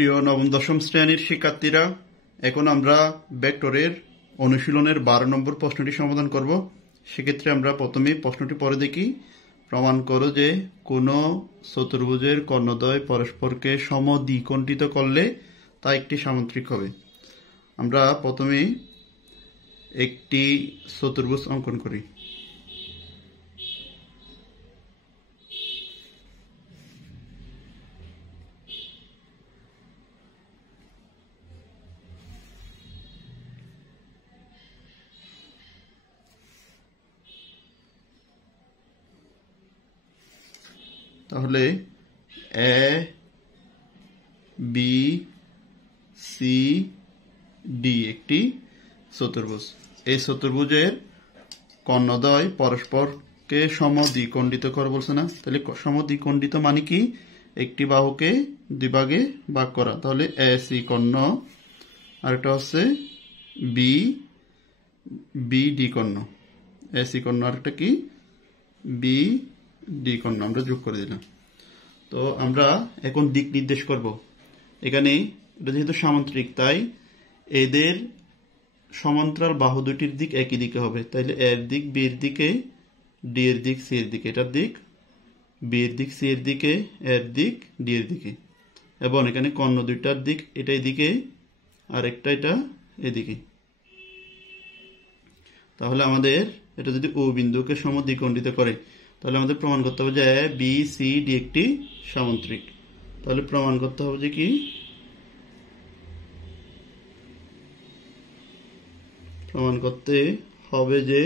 প্রিয় নবম দশম শ্রেণীর শিক্ষার্থীরা, এখন আমরা ভেক্টরের অনুশীলনের 12 নম্বর প্রশ্নটি সমাধান করব। সেক্ষেত্রে আমরা প্রথমে প্রশ্নটি পড়ে দেখি। প্রমাণ করো যে কোনো চতুর্ভুজের কর্ণদ্বয় পরস্পরকে সমদ্বিখণ্ডিত করলে তা একটি সামান্তরিক হবে। আমরা প্রথমে একটি চতুর্ভুজ অঙ্কন করি। তাহলে এ বি সি ডি একটি চতুর্ভুজ। এই চতুর্ভুজের কর্ণদ্বয় পরস্পরকে সমদ্বিখণ্ডিত করে বলছে না? তাহলে সমদ্বিখণ্ডিত মানে কি? একটি বাহুকে দুই ভাগে ভাগ করা। তাহলে এ সি কর্ণ, আরেকটা হচ্ছে বি বি ডি কর্ণ। এ সি কর্ণ আরেকটা কি? বি ডি কর্ণ আমরা যোগ করে দিলাম। তো আমরা এখন দিক নির্দেশ করব। এখানে এটা যেহেতু সামান্তরিক, তাই এদের সমান্তরাল বাহু দুটির দিক একই দিকে হবে। তাইলে এর দিক বি এর দিকে, ডি এর দিক সি এর দিকে। এটার দিক বি এর দিক সি এর দিকে, এর দিক ডি এর দিকে। এবং এখানে কর্ণ দুইটার দিক এটা এদিকে, আর একটা এটা এদিকে। তাহলে আমাদের এটা যদি ও বিন্দুকে সমদ্বিখণ্ডিত করে, তাহলে আমাদের প্রমাণ করতে হবে যে এ বি সি ডি একটি সামান্তরিক। তাহলে প্রমাণ করতে হবে যে কি? প্রমাণ করতে হবে যে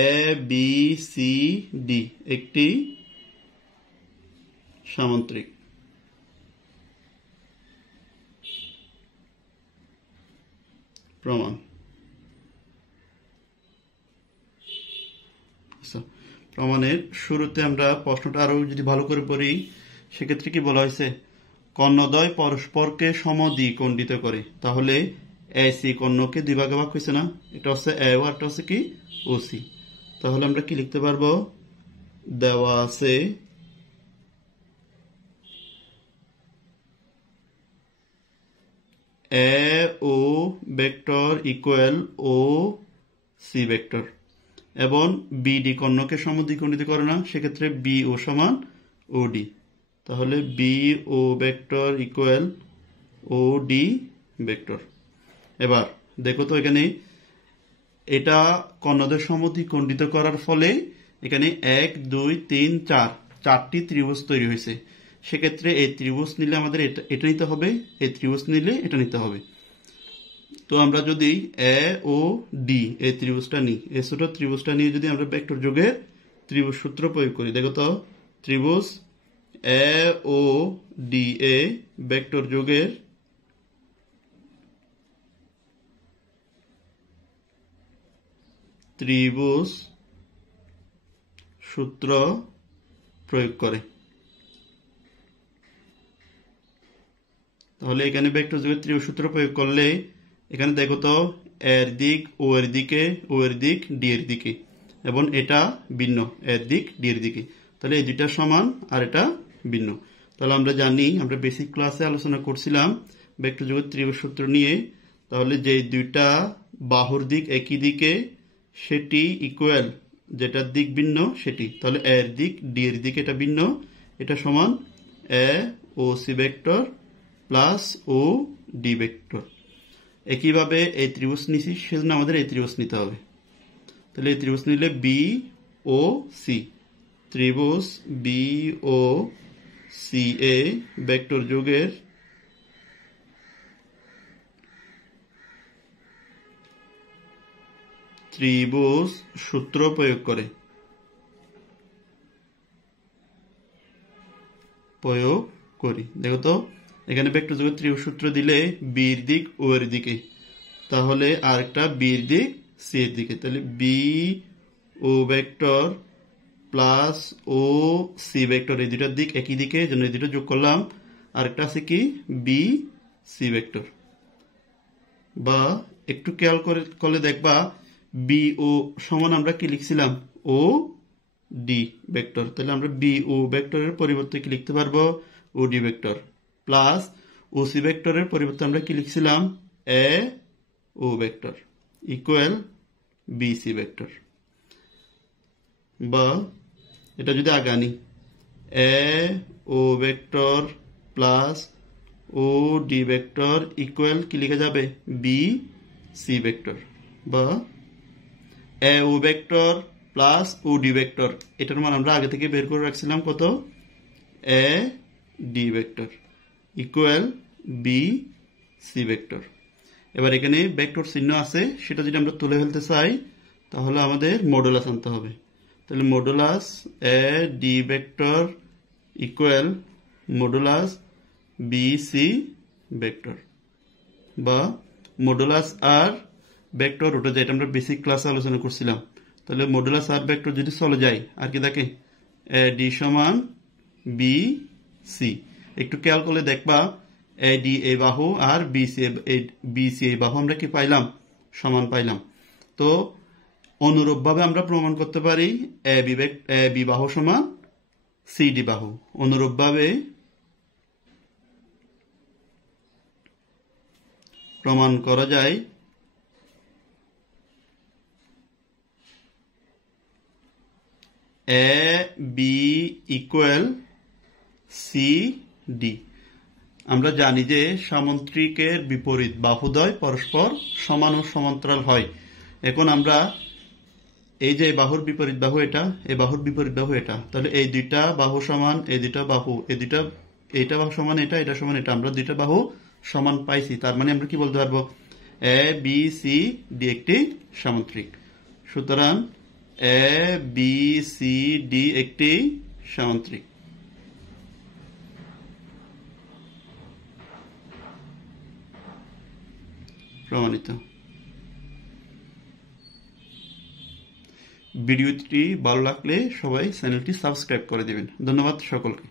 এ বি সি ডি একটি সামান্তরিক। প্রমাণ। প্রমাণের শুরুতে আমরা প্রশ্নটা আরো যদি ভালো করে পড়ি, সেক্ষেত্রে কি বলা হয়েছে? কর্ণদ্বয় পরস্পরকে সমদ্বিখণ্ডিত করে। তাহলে এ সি কর্ণকে দুই ভাগে ভাগ হয়েছে না? এটা হচ্ছে এ ও, একটা হচ্ছে কি? ও সি। তাহলে আমরা কি লিখতে পারবো? দেওয়া আছে এ ও ভেক্টর ইকুয়াল ও সি ভেক্টর, এবং বি ডি কর্ণকে সমদ্বিখণ্ডিত করে না? সেক্ষেত্রে বি ও সমান ও ডি। তাহলে বি ও ভেক্টর ইকুয়াল ও ডি ভেক্টর। এবার দেখো তো, এখানে এটা কর্ণদ্বয় সমদ্বিখণ্ডিত করার ফলে এখানে 1 2 3 4 চারটি ত্রিভুজ তৈরি হয়েছে। সেক্ষেত্রে এই ত্রিভুজ নিলে আমাদের এটা নিতে হবে, এই ত্রিভুজ নিলে এটা নিতে হবে। তো আমরা যদি এ ও ডি এই ত্রিভুজটা নিই, এই ছোট ত্রিভুজটা নিয়ে যদি আমরা ভেক্টর যোগের ত্রিভুজ সূত্র প্রয়োগ করি, দেখো তো, ত্রিভুজ এ ও ডি এ ভেক্টর যোগের ত্রিভুজ সূত্র প্রয়োগ করে। তাহলে এখানে ভেক্টর যোগের ত্রিভুজ সূত্র প্রয়োগ করলে এখানে দেখো তো, এর দিক ও এর দিকে, ও এর দিক ডি এর দিকে, এবং এটা ভিন্ন, এর দিক ডি এর দিকে। তাহলে এই দুইটা সমান আর এটা ভিন্ন। তাহলে আমরা জানি, আমরা বেসিক ক্লাসে আলোচনা করছিলাম ভেক্টর যোগের ত্রিভুজ সূত্র নিয়ে। তাহলে যে দুইটা বাহুর দিক একই দিকে সেটি ইকুয়াল, যেটার দিক ভিন্ন সেটি। তাহলে এর দিক ডি এর দিকে এটা ভিন্ন, এটা সমান এ ও C vector plus O D vector. একইভাবে এই ত্রিভুজ নিছি, সেজন্য আমাদের এই ত্রিভুজ নিতে হবে। তাহলে এই ত্রিভুজ নিলে বি ও সি, ত্রিভুজ বি ও সি এ ভেক্টর যোগের ত্রিভুজ সূত্র প্রয়োগ করি। দেখো তো, এখানে ভেক্টর যোগের ত্রিভুজ সূত্র দিলে বির দিক ও এর দিকে, তাহলে আরেকটা বির দিক সি এর দিকে। তাহলে বি ও vector plus O C vector, এই দুটার দিক একই দিকে, জন্য এই দুটো যোগ করলাম। আরেকটা আছে কি? B C vector. বা একটু খেয়াল করলে দেখবা বি ও সমান আমরা কি লিখছিলাম? ও ডি ভেক্টর। তাহলে আমরা বি ও ভেক্টরের পরিবর্তে কি লিখতে পারবো? O D vector plus O C ভেক্টরের পরিবর্তে আমরা কি লিখছিলাম? A O vector equal B C vector. বা এটা যদি আগে আনি, A O vector plus O D vector equal কি লিখা যাবে? B C vector. বা A O vector plus O D vector, এটার মান আমরা আগে থেকে বের করে রাখছিলাম কত? A D vector equal B C vector. এবার এখানে ভেক্টর চিহ্ন আছে, সেটা যদি আমরা তুলে ফেলতে চাই তাহলে আমাদের মডুলাস আনতে হবে। তাহলে modulus A D vector equal modulus B C vector. বা মডুলাস আর ভেক্টর ওটা যেটা আমরা বেসিক ক্লাসে আলোচনা করছিলাম। তাহলে মডুলাস আর ভেক্টর যদি চলে যায় আর কি থাকে? এ ডি সমান বি সি। একটু খেয়াল করলে দেখবা এ ডি এই বাহু আর বি সি এই বাহু আমরা কি পাইলাম? সমান পাইলাম। তো অনুরূপভাবে আমরা প্রমাণ করতে পারি এ বি বাহু সমান সি ডি বাহু। অনুরূপভাবে প্রমাণ করা যায় A B equal C D. আমরা জানি যে সামন্ত্রিকের বিপরীত বাহুদ্বয় পরস্পর সমান ও সমান্তরাল হয়। এখন আমরা এই যে বাহুর বিপরীত বাহু এটা, এই বাহুর বিপরীত বাহু এটা, তাহলে এই দুইটা বাহু সমান, এই দুইটা বাহু, এইটা বাহু সমান এটা, এটা সমান এটা, আমরা দুইটা বাহু সমান পাইছি। তার মানে আমরা কি বলতে পারবো? এ বি সি ডি একটি সামন্ত্রিক। সুতরাং এ বি সি ডি একটি সামন্ত্রিক। প্রমাণিত। ভিডিওটি ভালো লাগলে সবাই চ্যানেলটি সাবস্ক্রাইব করে দিবেন। ধন্যবাদ সকলকে।